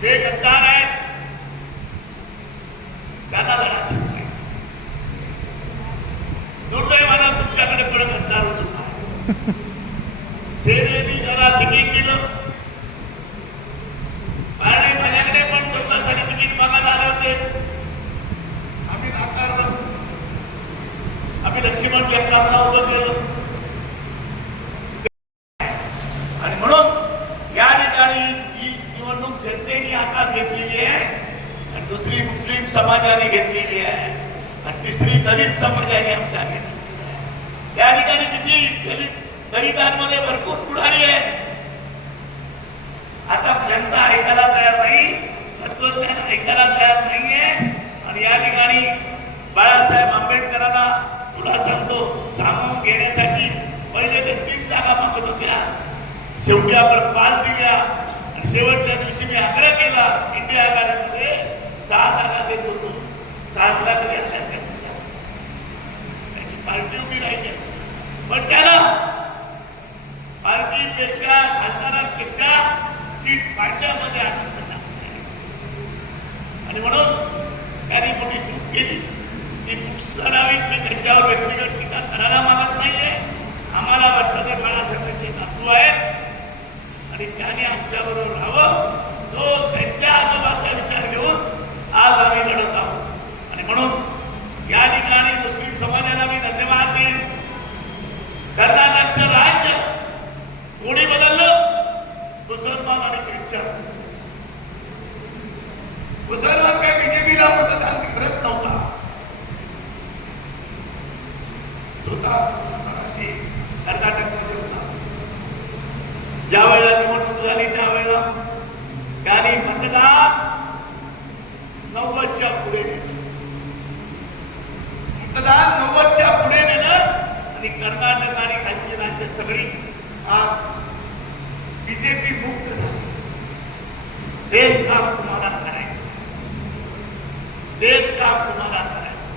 जे गद्दार आहेत त्यांना लढा शिकवायचा दुर्दैवानं तुमच्याकडे पण गद्दार सुद्धा आहे. सेनेने जरा तिकीट दिलं आणि माझ्याकडे पण स्वतःसाठी तिकीट मागायला आले होते आम्ही नाकारलं आम्ही लक्ष्मण जगतापला उभं केलं आणि म्हणून या ठिकाणी ही निवडणूक जनतेने हातात घेतलेली आहे आणि दुसरी मुस्लिम समाजाने घेतलेली आहे आणि तिसरी दलित समाजाने आमच्या घेतलेली आहे या ठिकाणी किती दलित दलितांमध्ये भरपूर पुढारी आहेत आता जनता ऐकायला तयार नाही तत्वज्ञान ऐकायला तयार नाहीये. आणि या ठिकाणी बाळासाहेब आंबेडकरांना तुला सांगतो सामावून घेण्यासाठी पहिले तर तीन जागा मागत होत्या. शेवटी आपण पाच दिल्या आणि शेवटच्या दिवशी मी आग्रह केला इंडिया आघाडीमध्ये सहा जागा देत होतो. सहा जागा तरी असल्या त्या तुमच्या? त्याची पार्टी उभी राहिली असते. पण त्याला पार्टीपेक्षा खासदारांपेक्षा सीट पार्ट्यामध्ये आनंद आणि म्हणून त्यांनी मोठी चूक केली. ती चूक सुधारावी मी त्यांच्यावर व्यक्तिगत टीका करायला मागत नाहीये. आम्हाला वाटतं ते बाळासाहेबांचे नातू आहेत. आणि त्याने आमच्याबरोबर राहावं. जो त्यांच्या आजोबाचा विचार घेऊन आज आम्ही लढत आहोत आणि म्हणून या ठिकाणी मुस्लिम समाजाला मी धन्यवाद देईन कर्नाटकचं राज्य कोणी बदललं मुसलमान आणि ख्रिश्चन मुसलमान काय बीजेपीला मतदान करत नव्हता स्वतः हे कर्नाटकमध्ये होता ज्या वेळेला निवडणूक झाली त्यावेळेला त्यांनी मतदान नव्वदच्या पुढे नेलं मतदान नव्वदच्या पुढे नेलं आणि कर्नाटक आणि खालची राज्य सगळी आज बीजेपी मुक्त झाली तेच काम तुम्हाला करायचं तेच तुम्हाला करायचा.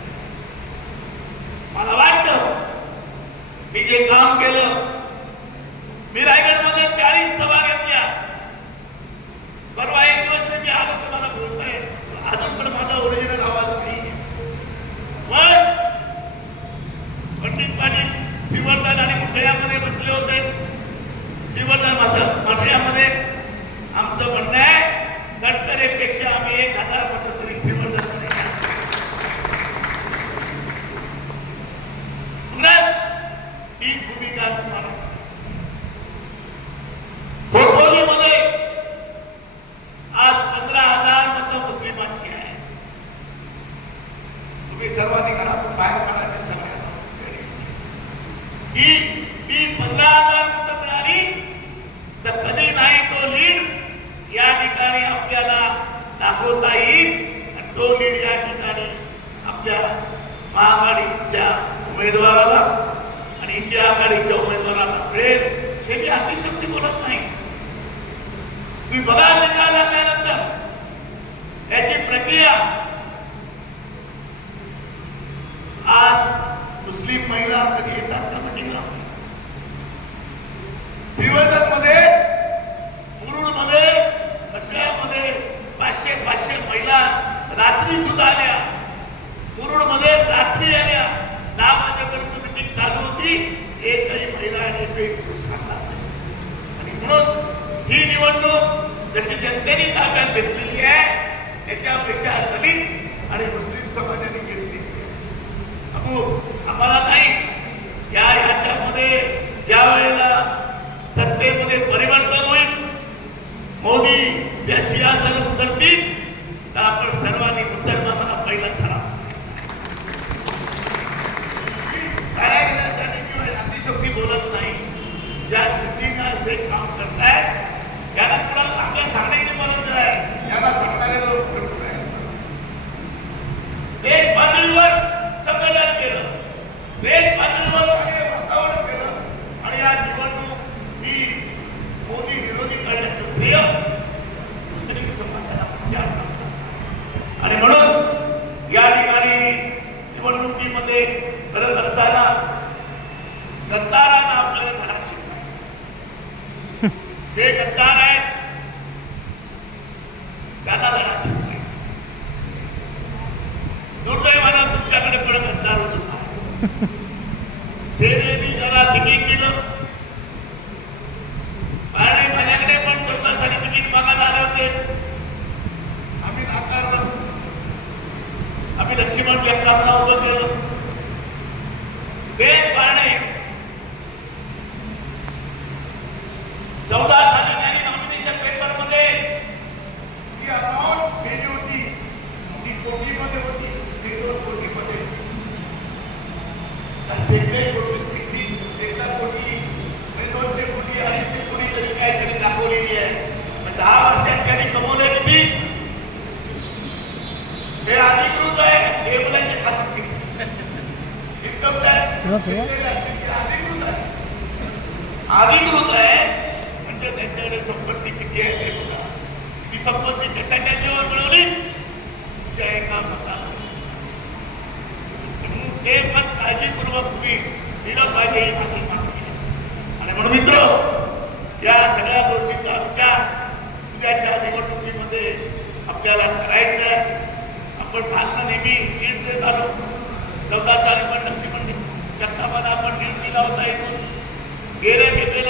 मला वाटत मी जे काम केलं मी रायगडमध्ये चाळीस सभा घेतल्या. परवा एक दिवस मी आलो तुम्हाला बोलतोय अजून पण माझा ओरिजिनल आवाज नाही. पण पंडित पाटील श्रीवर्धन आणि मुसळ्यामध्ये बसले होते. श्रीवर्धन मठ्यामध्ये आमचं म्हणणं आहे गडकरीपेक्षा आम्ही एक हजार म्हटलं तरी श्रीवर्धनमध्ये जास्त म्हणून हीच भूमिका तुम्हाला खोपोलीमध्ये आज पंधरा हजार मतं मुस्लिमांची आहे तुम्ही सर्वांनी घरातून बाहेर पडायचे सगळ्यांना ही ती पंधरा हजार मतं मिळाली तर कधी नाही तो लीड या ठिकाणी आपल्याला दाखवता येईल आणि तो लीड या ठिकाणी आपल्या महाआघाडीच्या उमेदवाराला आणि इंडिया आघाडीच्या उमेदवाराला मिळेल हे मी अतिशक्ती बोलत नाही तुम्ही बघा निकाल लागल्यानंतर त्याची प्रक्रिया. आज मुस्लिम महिला कधी येतात का मिटिंगला श्रीवर्धनमध्ये मुरुडमध्ये मध्ये पाचशे पाचशे महिला रात्री सुद्धा आल्या. मुरुडमध्ये रात्री आल्या. दहा वाजेपर्यंत मिटिंग चालू होती. एकही महिला आणि एकही पुरुष थांबला नाही. आणि म्हणून ही निवडणूक जशी जनतेने ताब्यात घेतलेली आहे. त्याच्यापेक्षा दलित आणि मुस्लिम समाजाने घेतली. अबू आम्हाला नाही. या ह्याच्यामध्ये ज्या वेळेला सत्तेमध्ये परिवर्तन होईल मोदी या सिंहासन उतरतील तर आपण सर्वांनी मुसलमानांना पहिला सराव करायचा. काय करण्यासाठी किंवा अतिशक्ती बोलत नाही ज्या जिद्दीनं आज ते काम करतायत त्यांना कुणाला आपल्या सांगण्याची गरज आहे याला सांगणारे लोक भरपूर आहेत देश पातळीवर संघटन केलं देश पातळीवर चांगले वातावरण केलं आणि या निवडणूक ही मोदी विरोधी करण्याचं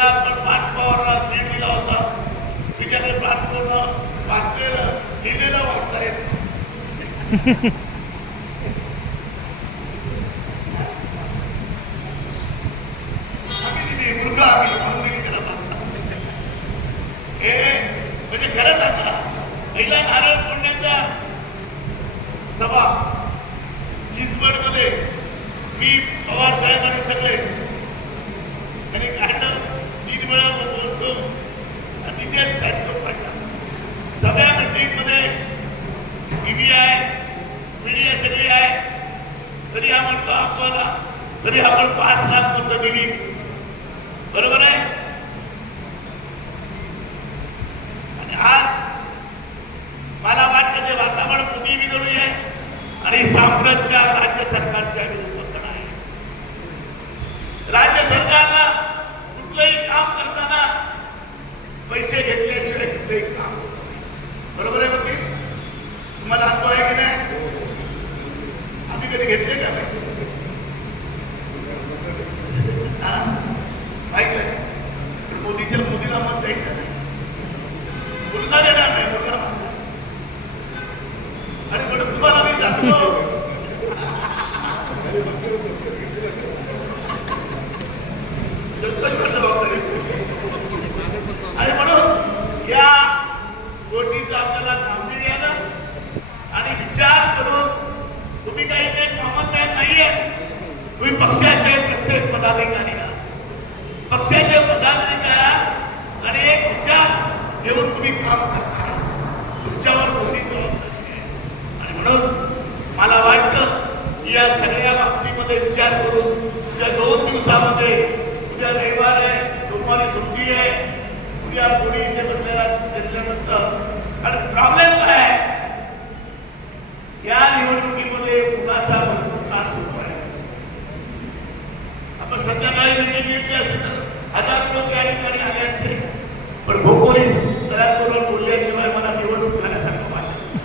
त्याला आपण पाच पवारला नीट दिला होता. तिच्याकडे पाच पूर्ण वाचलेलं लिहिलेलं वाचता येत आम्ही म्हणून दिली हे म्हणजे पहिला सभा चिंचवडमध्ये मी पवार साहेबांनी आहे. मीडिया सगळी आहे. हा म्हणतो आपण पाच लाख मतं दिली. बरोबर आहे? आणि आज मला वाटतं जे वातावरण मोदी बिघडू आहे आणि साम्राज्य राज्य सरकारच्या विरुद्ध.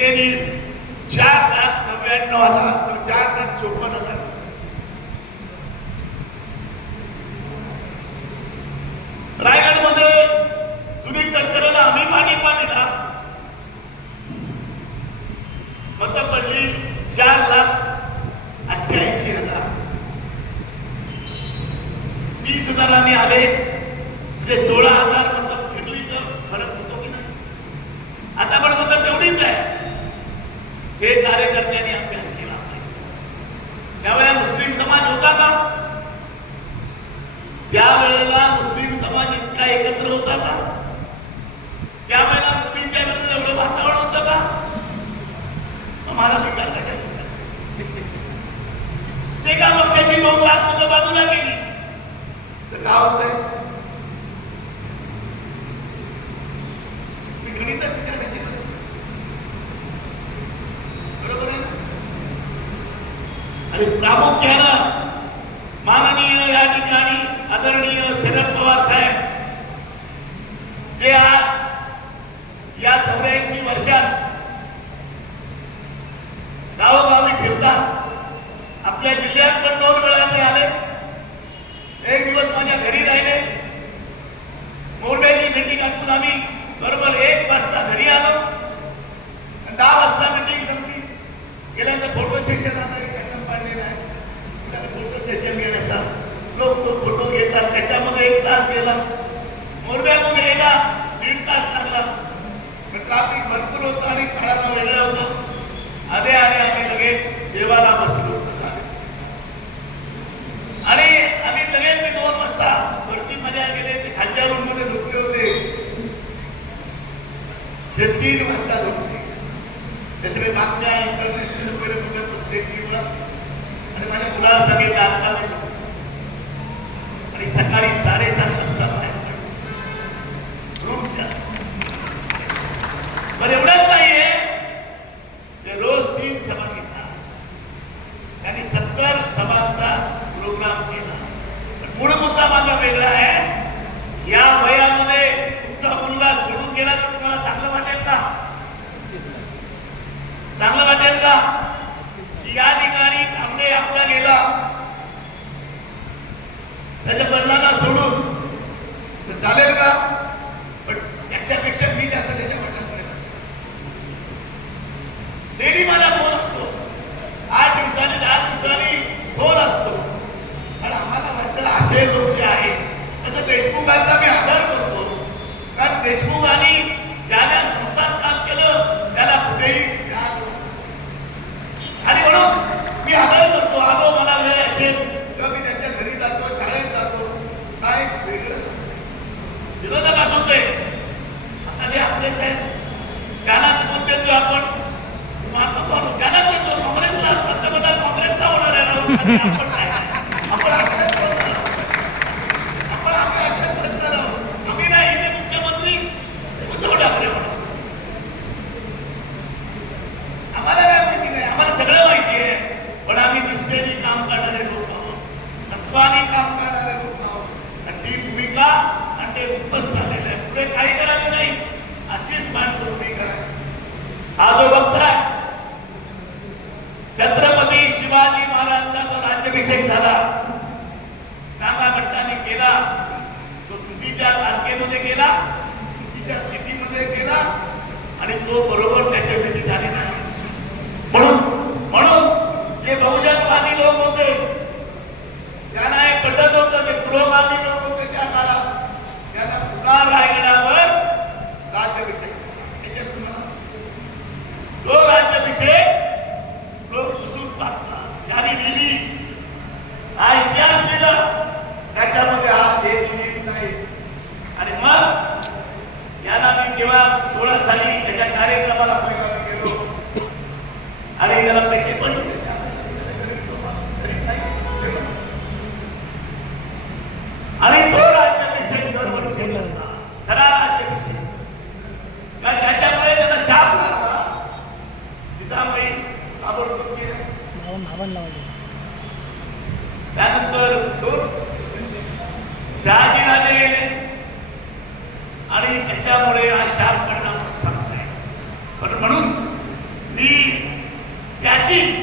any chat, I don't know. प्रामुख्यानं माननीय या ठिकाणी आदरणीय शरद पवार साहेब, जे आज या चौऱ्याऐंशी वर्षात गावोगावी फिरतात आपल्या जिल्ह्यात पण दोन वेळा ते आले. एक दिवस माझ्या घरी राहिले. मोरड्याची भेटी घालून आम्ही बरोबर एक वाजता घरी आलो. ಐದು ತಾಸು ಇಲ್ಲ ಮೂರನೇ ಮೇಲೆ ಇಲ್ಲ ಎರಡು ತಾಸು ಆಗಲ್ಲ ಕಾಫಿ ಅದೇ ಅದೇ ಆಮೇಲೆ ಸೇವಾ सोडून. चालेल का?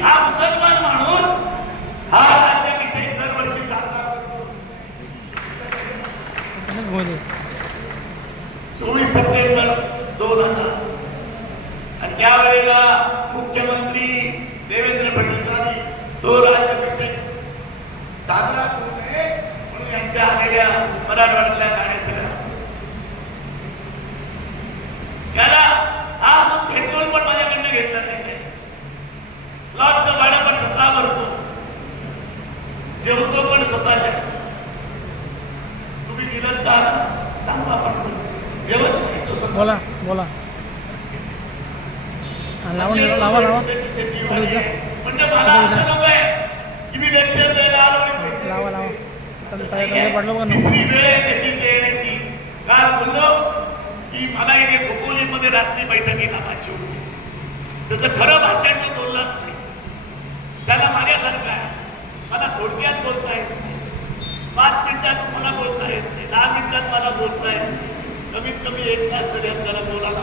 हा आणि त्यावेळेला मुख्यमंत्री देवेंद्र फडणवीसांनी तो राज्याविषयी साजरा आलेल्या मराठवाड्यातल्या कार्यसभा जेवतो पण स्वतःच्या. तुम्ही दिलं तर सांगा पण व्यवस्थित बोला बोला. म्हणजे लावा लावा लावा. शेती म्हणजे मला असं नको आहे की मी लेक्चर द्यायला आलो लावा लावा. पडलो बघा तिसरी वेळ आहे त्याची देण्याची काय बोललो? की मला इथे खोपोलीमध्ये रात्री बैठकी कामाची होती. त्याचं खरं भाषण मी बोललाच नाही. त्याला माझ्यासारखं आहे मला थोडक्यात बोलता येत नाही. पाच मिनिटात मला बोलता येत नाही. दहा मिनिटात मला बोलता येत नाही. कमीत कमी एक तास तरी आपल्याला बोलायला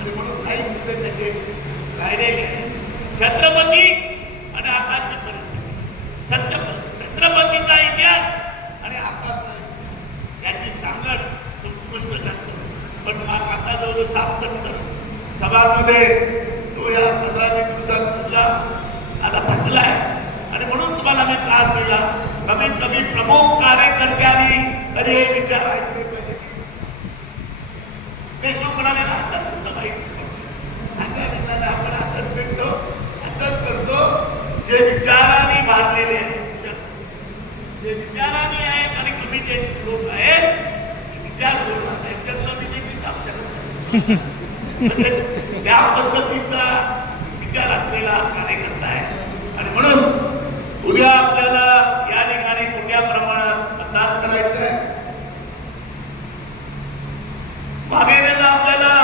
आणि म्हणून काही मुद्दे त्याचे राहिलेले छत्रपती आणि आताची परिस्थिती. सत्य छत्रपतीचा इतिहास आणि आताचा याची सांगड उत्कृष्ट करतो पण मग आता जवळ सात सत्तर. सभामध्ये तो या पंधरा वीस दिवसात तुझा आता थकला आहे म्हणून मी त्रास दिला. कमीत कमी प्रमुख कार्यकर्त्यांनी तरी हे विचार ऐकले पाहिजे. देशमुख म्हणाले आता तुला माहिती आपण असंच भेटतो असंच करतो. जे विचाराने मारलेले जे विचाराने आहेत आणि कमिटेड लोक आहेत विचार सोडणार नाही त्यातलं बीजेपी जाऊ शकत नाही. त्या पद्धतीचा विचार असलेला कार्यकर्ता आहे. आणि म्हणून उद्या आपल्याला या ठिकाणी मोठ्या प्रमाणात मतदान करायचं आहे. मागेला आपल्याला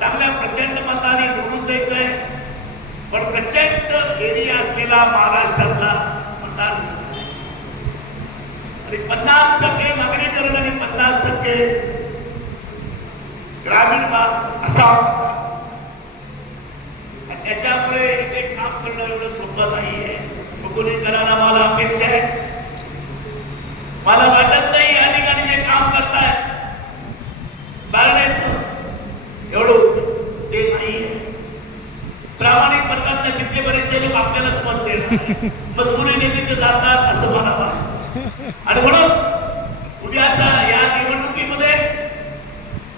चांगल्या प्रचंड मताने निवडून द्यायचं आहे. पण प्रचंड एरिया असलेला महाराष्ट्रातला मतदारसंघ आणि पन्नास टक्के नागरीकरण आणि पन्नास टक्के ग्रामीण भाग असा मतदारसंघ. आणि त्याच्यामुळे इथे काम करणं एवढं सोपं नाही आहे मुकुलीकरांना मला अपेक्षा आहे मला वाटत नाही या ठिकाणी जे काम करतायत बाळगायचं एवढं ते नाही आहे प्रामाणिक वर्गातल्या किती बरेचसे लोक मजबुरी मत तिथे जातात असं मला आणि म्हणून उद्याच्या या निवडणुकीमध्ये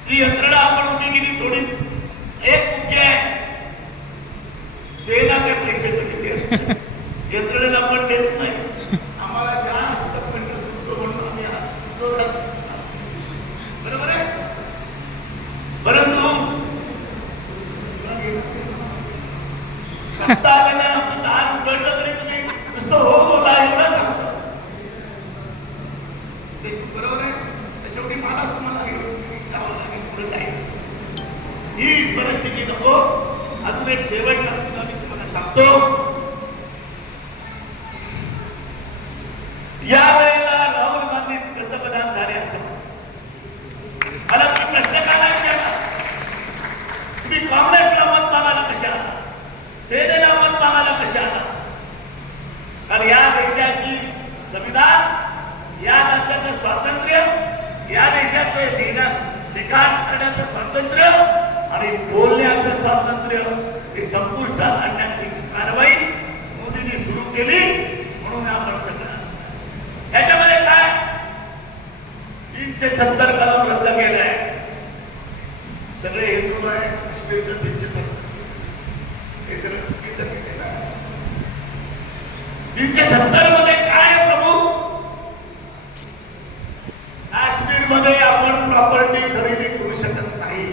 जी यंत्रणा आपण उभी केली थोडी एक मुख्य आहे सेना ते पैसे कधी यंत्रणेला आपण देत नाही. आम्हाला जास्त पंच सुटतो म्हणून आम्ही बरोबर आहे? परंतु तरी तुम्ही नुसतं हो बोला एवढं ते बरोबर आहे? तर शेवटी मलाच तुम्हाला जावं लागेल पुढे जाईल. ही परिस्थिती नको. अजून एक शेवटचा मुद्दा मी तुम्हाला सांगतो. या वेळेला राहुल गांधी पंतप्रधान झाले असं मला तुम्ही प्रश्न काय विचारला तुम्ही काँग्रेसला मत मागायला कशा आला सेनेला मत मागायला कशा आला कारण या देशाची संविधान या देशाचं स्वातंत्र्य या देशाचं लिहिण्यात लिखाण करण्याचं स्वातंत्र्य आणि बोलण्याचं स्वातंत्र्य हे संपुष्टात आणण्याची कारवाई मोदींनी सुरू केली म्हणून आपण सगळं याच्यामध्ये काय? तीनशे सत्तर कलम रद्द केलाय सगळे हिंदू आहे काश्मीरचं तीनशे सत्तर हे सगळं चुकीचं केलेलं आहे तीनशे सत्तरमध्ये काय आहे प्रभू काश्मीरमध्ये आपण प्रॉपर्टी खरेदी करू शकत नाही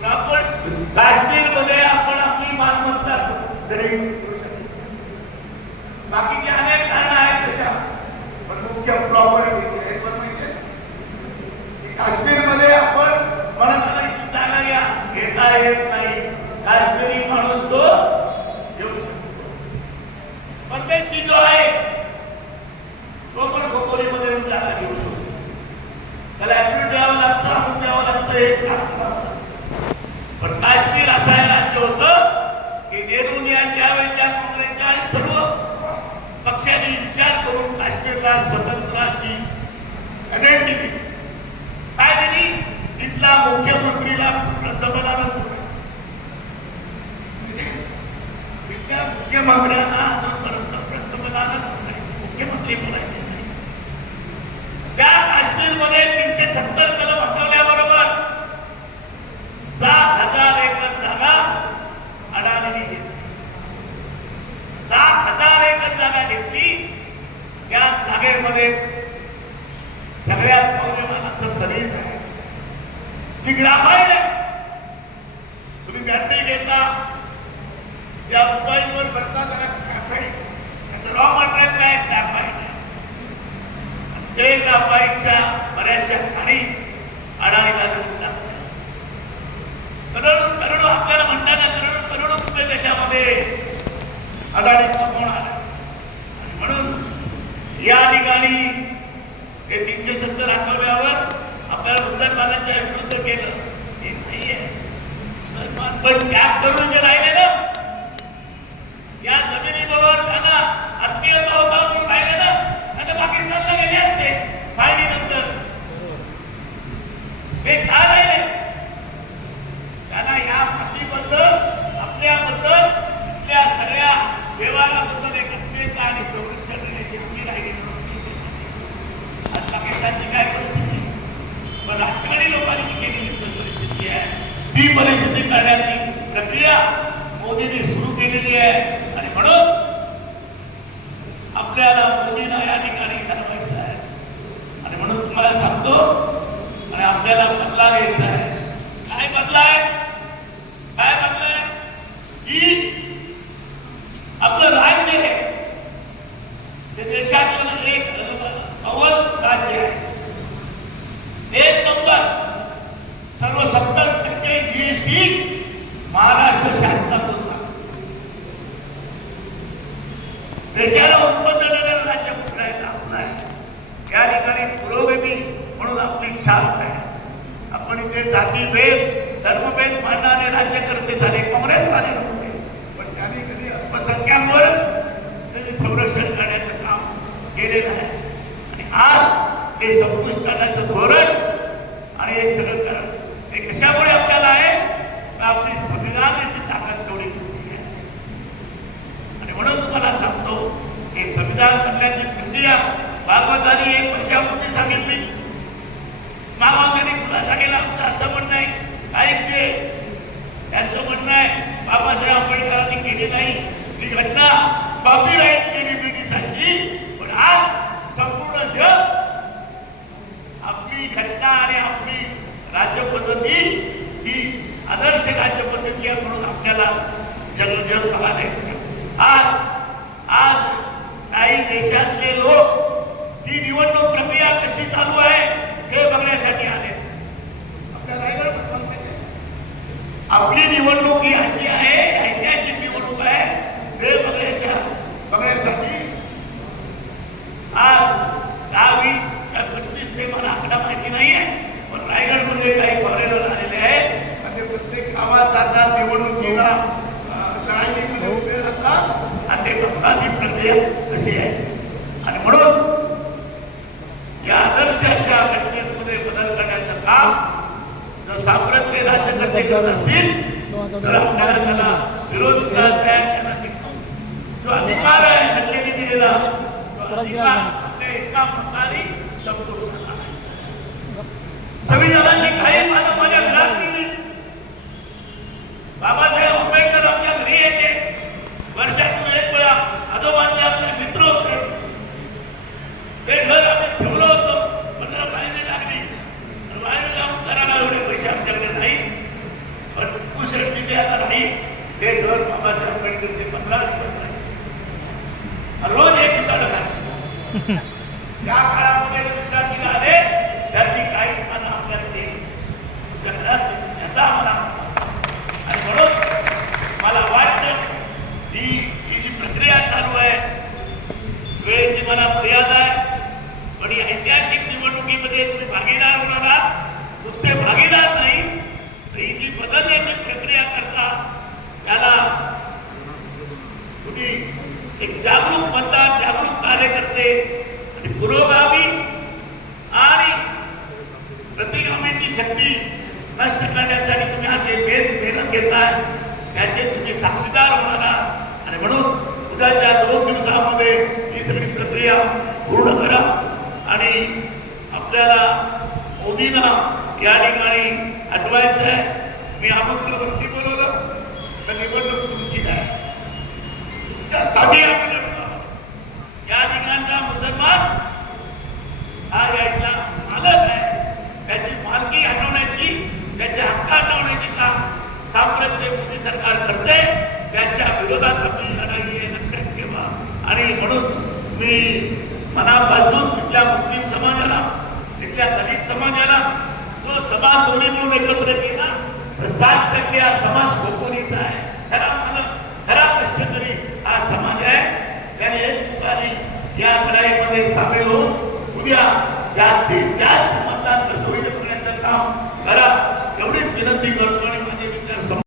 प्रॉपर काश्मीरमध्ये आपण आपली मालमत्ता खरेदी करू शकत नाही. बाकीचे अनेक कारण आहेत त्याच्या पण मुख्य प्रॉपर्टी काश्मीरमध्ये आपण म्हणत नाही की जागा या घेता येत नाही काश्मीरी माणूस तो घेऊ शकतो परदेशी जो आहे तो पण खोपोलीमध्ये येऊन जागा घेऊ शकतो त्याला ऍडमिट द्यावं लागतं आपण द्यावं लागतं एक लाख द्यावं लागतं. पण काश्मीर असं हे राज्य होतं की नेहरूंनी आणि त्यावेळेच्या काँग्रेसच्या आणि सर्व पक्षाने विचार करून काश्मीरला स्वतंत्र अशी आयडेंटिटी काय दिली तिथला मुख्यमंत्रीला पंतप्रधान तिथल्या मुख्यमंत्र्यांना जोपर्यंत पंतप्रधानच म्हणायचे मुख्यमंत्री म्हणायचे नाही. त्या काश्मीरमध्ये तीनशे सत्तर कलम हटवल्याबरोबर सात हजार एकर जागा अडाणीने घेतली. सात हजार एकर जागा घेतली. त्या जागेमध्ये सगळ्यात मौल्यवान असं कधीच आहे. चिगडा आहे ना. तुम्ही व्यर्थही घेता. या मोबाईलवर भरता त्याचं रॉ काय ते बऱ्याचशा म्हणताना त्याच्यामध्ये म्हणून या ठिकाणी तीनशे सत्तर आठवल्यावर आपल्याला मुसलमानांच्या विरुद्ध केलं. हे नाहीये. मुसलमान पण त्याग करून जे राहिले ना. या जमिनीवर त्यांना आत्मीयता होता म्हणून राहिले ना. आता पाकिस्तानला गेले असते. फाळणीनंतर हे का राहिले त्यांना या मातीबद्दल आपल्याबद्दल आपल्या सगळ्या व्यवहाराबद्दल एक आत्मीयता आणि संरक्षण देण्याची हमी राहिली म्हणून आज पाकिस्तानची काय परिस्थिती? पण राष्ट्रवादी लोकांनी केलेली परिस्थिती आहे ती परिस्थिती करण्याची प्रक्रिया मोदींनी सुरू केलेली आहे. आणि म्हणून आपल्याला मोदींना या ठिकाणी ठरवायचं आहे. आणि म्हणून तुम्हाला सांगतो आणि आपल्याला बदला घ्यायचा आहे. काय बदला आहे काय बदला आहे की आपलं राज्य आहे ते देशातलं एक अव्वल राज्य आहे एक नंबर सर्व सत्तर टक्के जीएसटी महाराष्ट्र शासनात होता देशाला उत्पन्न देणारा राज्य कुठला आहे आपला आहे. या ठिकाणी पुरोगती म्हणून आपली छाप आहे. आपण इथे जातीभेद धर्मभेद मांडणारे राज्यकर्ते झाले काँग्रेसवाले नव्हते. पण त्यांनी कधी अल्पसंख्याकांवर त्याचे संरक्षण करण्याचं काम केलेलं आहे. आणि आज हे संपुष्ट करण्याचं धोरण आणि हे सगळं हे कशामुळे आपल्याला आहे तर आपली संविधानाची ताकद तेवढी मोठी आहे आणि म्हणून तुम्हाला सांगतो की संविधान प्रक्रिया भागवतांनी एक वर्षापूर्वी सांगितली. मामांनी खुलासा केला आमचं असं म्हणणं आहे. काहीचे त्यांचं म्हणणं आहे बाबासाहेब आंबेडकरांनी केले नाही. ही घटना बाबी केली ब्रिटिशांची पण आज संपूर्ण जग आपली घटना आणि आपली राज्यपद्धती ही आदर्श राज्यपद्धती आहे म्हणून आपल्याला जग जग बघायला येतं. आज आज काही देशातले लोक ही निवडणूक प्रक्रिया कशी चालू आहे हे बघण्यासाठी आले आपल्या रायगड माहिती आपली निवडणूक ही अशी आहे ऐतिहासिक निवडणूक आहे हे बघण्याच्या बघण्यासाठी आज दहा वीस का पंचवीस ते मला आकडा माहिती नाहीये पण रायगडमध्ये काही फॉरेनर आलेले आहेत आणि ते प्रत्येक गावात जातात निवडणुकीला अं, जायला उभे राहतात आणि ते बघतात ही प्रक्रिया कशी आहे आणि म्हणून या आदर्श अशा घटनेमध्ये बदल करण्याचं काम जर साम्राज्य राज्यकर्ते करत असतील तर आपल्याला त्याला विरोध करायचा आहे त्यांना टिकवून जो अधिकार आहे घटनेने दिलेला तो अधिकार आपल्या एका मताने संपुष्टात संविधानाची काही पानं माझ्या घरात गेली. बाबासाहेब आंबेडकर आपल्या घरी यायचे वर्षातून एक वेळा आजोबांचे आपले मित्र होते ते घर आम्ही ठेवलं होतं पंधरा महिने लागली आणि बाहेर जाऊन करायला एवढे पैसे आमच्याकडे नाही पण कुशल तिथे आता नाही ते घर बाबासाहेब आंबेडकरचे पंधरा दिवस राहायचे आणि रोज एक ठिकाण खायचे त्या काळामध्ये विश्रांतीला आले त्यांनी काही ठिकाणं आपल्याला ते तुमच्या घरात दिली. याचा आम्हाला आणि म्हणून मला वाटतं ही ही जी प्रक्रिया चालू आहे वेळेची मला मर्यादा आहे पण ही ऐतिहासिक निवडणुकीमध्ये तुम्ही भागीदार होणार आहात नुसते भागीदार नाही तर ही जी बदलण्याची प्रक्रिया करता त्याला तुम्ही एक जागरूक मतदार जागरूक कार्यकर्ते आणि पुरोगामी आणि प्रतिगामीची शक्ती नष्ट करण्यासाठी तुम्ही आज हे भेद मेहनत घेताय त्याचे तुम्ही साक्षीदार होणार आहात आणि म्हणून उद्याच्या दोन दिवसामध्ये ही सगळी प्रक्रिया पूर्ण करा आणि आपल्याला मोदींना या ठिकाणी आठवायचं आहे. मी आमंत्रण आमंत्रणवरती बोलवलं. तर निवडणूक तुमची नाही. तुमच्यासाठी आपण लढतो या ठिकाणचा मुसलमान हा याचा मालक आहे. त्याची मालकी हटवण्याची त्याचे हक्क हटवण्याची काम साम्राज्य मोदी सरकार करते. त्याच्या विरोधात आपण लढाई आहे लक्षात ठेवा. आणि म्हणून मी मनापासून कुठल्या मुस्लिम समाजाला इथल्या दलित समाजाला जो समाज दोन्ही मिळून एकत्र केला तर साठ टक्के हा समाज कोकणीचा आहे. खरा मला खरा कष्टकरी हा समाज आहे. त्याने एकमुखाने या लढाईमध्ये सामील होऊन उद्या जास्तीत